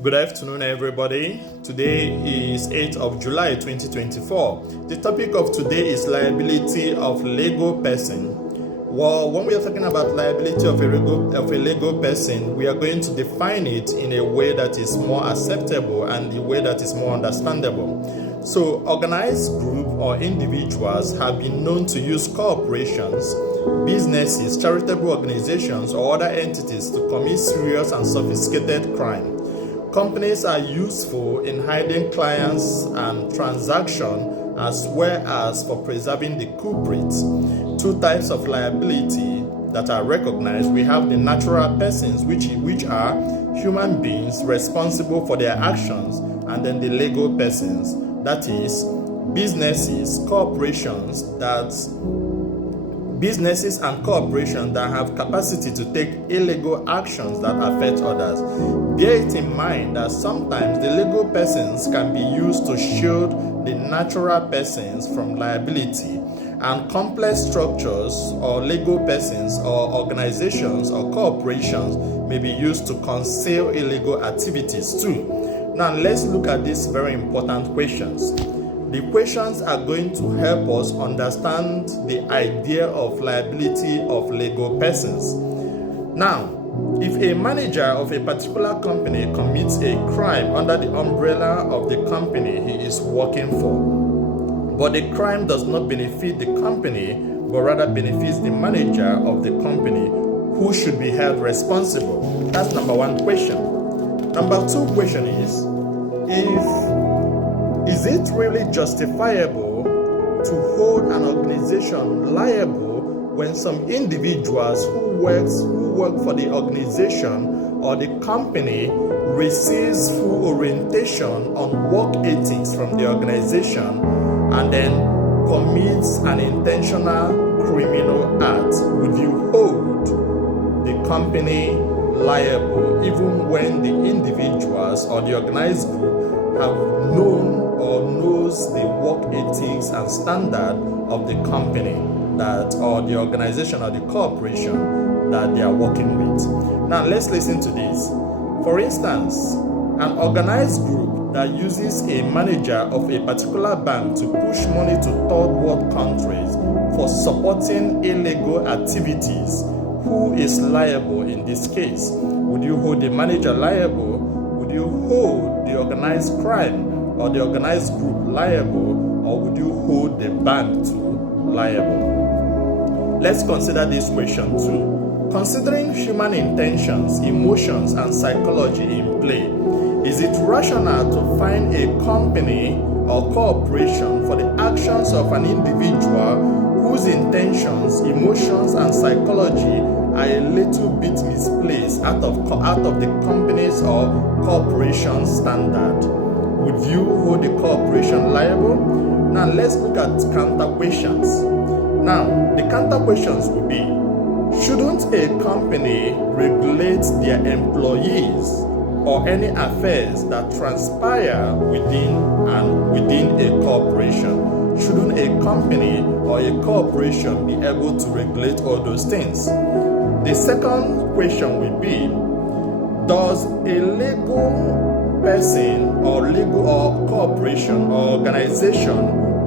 Good afternoon, everybody. Today is 8th of July 2024. The topic of today is liability of legal person. Well, when we are talking about liability of a legal person, we are going to define it in a way that is more acceptable and a way that is more understandable. So, organized group or individuals have been known to use corporations, businesses, charitable organizations, or other entities to commit serious and sophisticated crime. Companies are useful in hiding clients and transactions as well as for preserving the culprit. Two types of liability that are recognized. We have the natural persons, which are human beings responsible for their actions, and then the legal persons, that is, businesses and corporations that have capacity to take illegal actions that affect others. Bear it in mind that sometimes the legal persons can be used to shield the natural persons from liability, and complex structures or legal persons or organizations or corporations may be used to conceal illegal activities too. Now let's look at these very important questions. The questions are going to help us understand the idea of liability of legal persons. Now, if a manager of a particular company commits a crime under the umbrella of the company he is working for, but the crime does not benefit the company, but rather benefits the manager of the company, who should be held responsible? That's number one question. Number two question is it really justifiable to hold an organization liable when some individuals who work for the organization or the company receives full orientation on work ethics from the organization and then commits an intentional criminal act? Would you hold the company liable even when the individuals or the organized group have known or knows the work ethics and standard of the company that, or the organization or the corporation that they are working with? Now let's listen to this. For instance, an organized group that uses a manager of a particular bank to push money to third world countries for supporting illegal activities, who is liable in this case? Would you hold the manager liable? Would you hold the organized crime or the organized group liable, or would you hold the bank liable? Let's consider this question too. Considering human intentions, emotions, and psychology in play, is it rational to fine a company or corporation for the actions of an individual whose intentions, emotions, and psychology are a little bit misplaced out of the company's or corporation's standard? Would you hold the corporation liable? Now let's look at counter questions. Now the counter questions will be: shouldn't a company regulate their employees or any affairs that transpire within a corporation? Shouldn't a company or a corporation be able to regulate all those things? The second question will be: does a legal person or legal or corporation or organization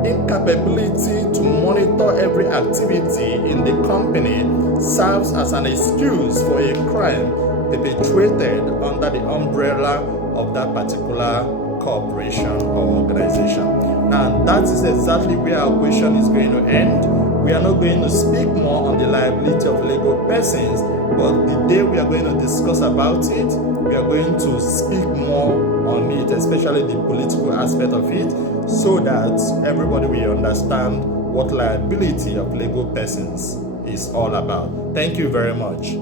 incapability to monitor every activity in the company serves as an excuse for a crime perpetrated under the umbrella of that particular corporation or organization? Now that is exactly where our question is going to end. We are not going to speak more on the liability of legal persons, but the day we are going to discuss about it, we are going to speak more on it, especially the political aspect of it, so that everybody will understand what liability of legal persons is all about. Thank you very much.